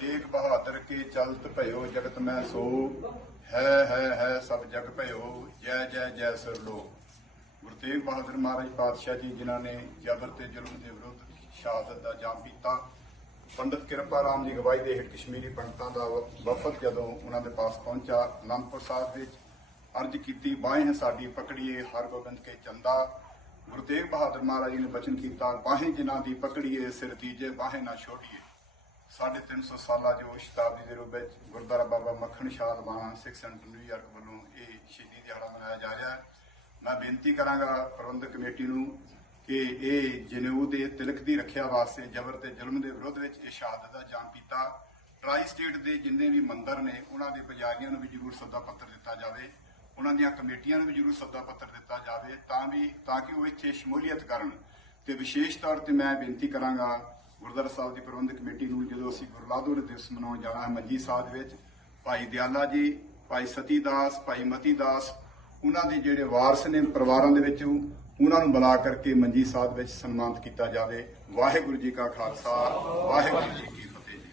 ਤੇਗ ਬਹਾਦਰ ਕੇ ਚਲਤ ਭਇਓ ਜਗਤ ਮੈਂ ਸੋ। ਹੈ ਹੈ ਹੈ ਸਭ ਜਗ ਭਇਓ। ਜੈ ਜੈ ਜੈ ਸਰ ਲੋ। ਗੁਰੂ ਤੇਗ ਬਹਾਦਰ ਮਹਾਰਾਜ ਪਾਤਸ਼ਾਹ ਜੀ, ਜਿਨ੍ਹਾਂ ਨੇ ਜਬਰ ਤੇ ਜ਼ੁਲਮ ਦੇ ਵਿਰੁੱਧ ਸ਼ਹਾਦਤ ਦਾ ਜਾਮ ਪੀਤਾ। ਪੰਡਤ ਕਿਰਪਾ ਰਾਮ ਜੀ ਗਵਾਹੀ ਦੇ ਹੇਠ ਕਸ਼ਮੀਰੀ ਪੰਡਤਾਂ ਦਾ ਵਫਦ ਜਦੋਂ ਉਹਨਾਂ ਦੇ ਪਾਸ ਪਹੁੰਚਾ ਅਨੰਦਪੁਰ ਸਾਹਿਬ ਵਿੱਚ ਅਰਜ ਕੀਤੀ, ਬਾਹਾਂ ਸਾਡੀ, ਪਕੜੀਏ ਹਰਗੋਬਿੰਦ ਕੇ ਚੰਦਾ। ਗੁਰੂ ਤੇਗ ਬਹਾਦਰ ਮਹਾਰਾਜ ਜੀ ਨੇ ਬਚਨ ਕੀਤਾ, ਬਾਹੇ ਜਿਨ੍ਹਾਂ ਦੀ ਪਕੜੀਏ ਸਿਰ ਤੀਜੇ, ਬਾਹੇ ਨਾ ਛੋੜੀਏ। ਸਾਢੇ ਤਿੰਨ ਸੌ ਸਾਲਾ ਜੋ ਸ਼ਤਾਬਦੀ ਦੇ ਰੂਪ ਵਿੱਚ Gurdwara Baba Makhan Shah Lubana Sikh centre New York ਵੱਲੋਂ ਇਹ ਸ਼ਹੀਦੀ ਦਿਹਾੜਾ ਮਨਾਇਆ ਜਾ ਰਿਹਾ ਹੈ। ਮੈਂ ਬੇਨਤੀ ਕਰਾਂਗਾ ਪ੍ਰਬੰਧਕ ਕਮੇਟੀ ਨੂੰ ਕਿ ਇਹ ਜਨੇਊ ਦੇ ਤਿਲਕ ਦੀ ਰੱਖਿਆ ਵਾਸਤੇ ਜ਼ਬਰ ਤੇ ਜ਼ੁਲਮ ਦੇ ਵਿਰੋਧ ਵਿੱਚ ਇਹ ਸ਼ਹਾਦਤ ਦਾ ਜਾਮ ਪੀਤਾ ਟਰਾਈ ਸਟੇਟ ਦੇ ਜਿੰਨੇ ਵੀ ਮੰਦਰ ਨੇ, ਉਹਨਾਂ ਦੇ ਪੁਜਾਰੀਆਂ ਨੂੰ ਵੀ ਜ਼ਰੂਰ ਸੱਦਾ ਪੱਤਰ ਦਿੱਤਾ ਜਾਵੇ। ਉਹਨਾਂ ਦੀਆਂ ਕਮੇਟੀਆਂ ਨੂੰ ਵੀ ਜ਼ਰੂਰ ਸੱਦਾ ਪੱਤਰ ਦਿੱਤਾ ਜਾਵੇ ਤਾਂ ਵੀ, ਤਾਂ ਕਿ ਉਹ ਇੱਥੇ ਸ਼ਮੂਲੀਅਤ ਕਰਨ। ਤੇ ਵਿਸ਼ੇਸ਼ ਤੌਰ ਤੇ ਮੈਂ ਬੇਨਤੀ ਕਰਾਂਗਾ ਗੁਰਦੁਆਰਾ ਸਾਹਿਬ ਦੀ ਪ੍ਰਬੰਧਕ ਕਮੇਟੀ ਨੂੰ ਜਦੋਂ ਅਸੀਂ ਗੁਰਲਾਦੁਰ ਦਿਵਸ ਮਨਾਉਣ ਜਾਣਾ ਹੈ ਮੰਜੀ ਸਾਹਿਬ ਵਿੱਚ, ਭਾਈ ਦਿਆਲਾ ਜੀ, ਭਾਈ ਸਤੀ ਦਾਸ, ਭਾਈ ਮਤੀ ਦਾਸ, ਉਹਨਾਂ ਦੇ ਜਿਹੜੇ ਵਾਰਸ ਨੇ ਪਰਿਵਾਰਾਂ ਦੇ ਵਿੱਚ, ਉਹਨਾਂ ਨੂੰ ਬੁਲਾ ਕਰਕੇ ਮੰਜੀ ਸਾਹਿਬ ਵਿੱਚ ਸਨਮਾਨਿਤ ਕੀਤਾ ਜਾਵੇ। ਵਾਹਿਗੁਰੂ ਜੀ ਕਾ ਖਾਲਸਾ, ਵਾਹਿਗੁਰੂ ਜੀ ਕੀ ਫਤਿਹ ਜੀ।